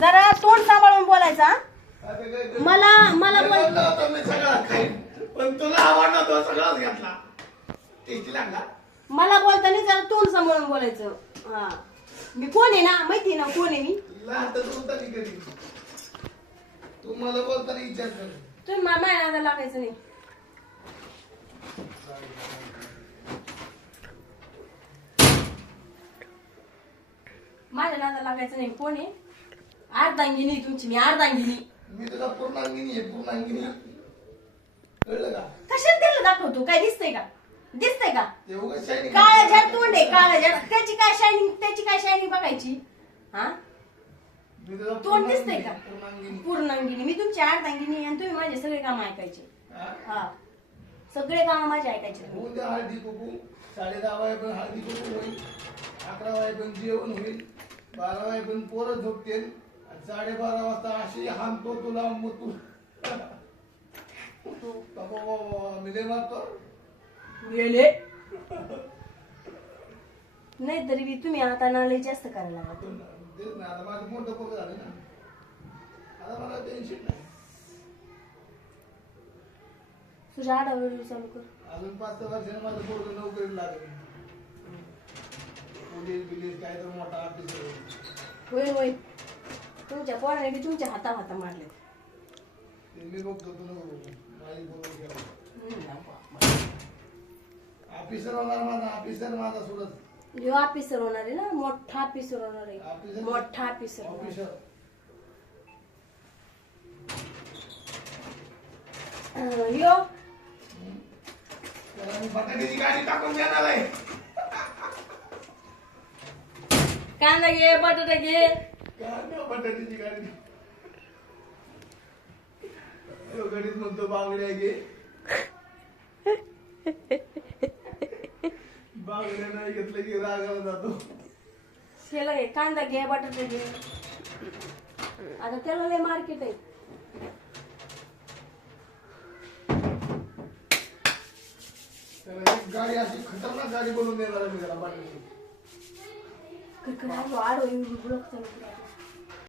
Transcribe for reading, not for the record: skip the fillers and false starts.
जरा तोंड सांभाळून बोलायचा हा? मला मला बोल मी सगळा खाईन पण तुला आवडला तो सगळाच घेतला टेस्टी लागला. मला बोलताना जरा तोंड सांभाळून बोलायचं. हा मी कोण आहे ना माहिती ना कोण आहे मी. लहान तर बोलताना कधी तू मला बोलताना विचार कर. तुम्ही माझ्या नादाला लागायचं नाही. माझ्या नादाला लागायचं नाही. कोण आहे? अर्धांगिनी तुमची. मी अर्धांगिनी. मी तुला पूर्णांगिनी आहे पूर्णांगिनी कळलं का? कशाला त्याला दाखवतो? काय दिसतंय का? दिसतंय का? ते उगाच shining काळा झाड तोंड आहे काळा झाड. त्याची काय शायनिंग बघायची हा? मी तुला तोंड दिसतंय का? पूर्णांगिनी पूर्णांगिनी. मी तुमची अर्धांगिनी आणि तुम्ही माझे सगळे काम ऐकायचे. हा? हा सगळे काम माझे ऐकायचे. होऊन द्या हळदी कुकू 10:30 वाजेपर्यंत हळदी कुकू होईल 11 वाजेपर्यंत जेवण होईल 12 वाजेपर्यंत पोरं झोपतील आणि 12:30 वाजता अशी हाणतो तुला मग तू मिले मारतो गेले नाही तरी बी तुम्ही आता नाले जास्त करायला लागला. तेच ना आता माझं मोठं पोरं झालं ना आता मला टेन्शन नाही. तुझ्या आडावडी चालू कर. अजून 5 वर्षाने माझं पोरगं नोकरीला लागेल पोलीस बिलीस काय तर मोठा ऑफिसर होय होय तुमच्या पोराने बी तुमच्या हाता मारले. ते मी बघतो तू नको बघू. माझी पोरं ऑफिसर होणार माझा ऑफिसर माझा सुरत जो ऑफिसर होणार आहे ना मोठा ऑफिसर होणार आहे. ऑफिसर मोठा ऑफिसर ऑफिसर यो त्याला मी बटाट्याची गाडी टाकून देणार आहे. कांदा घे बटाटा घे. काय नाही बटाट्याची गाडी गडीत म्हणतो बांगड्या घे बांगड्या नाही घेतलं की रागाला जातो. शेला घे कांदा घे बटाटा घे. आता त्याला लय मार्केट आहे. त्याला एक गाडी अशी खतरनाक गाडी बनवून देणार आहे मी त्याला बटाट्याची. आडो ब्लॉक चालू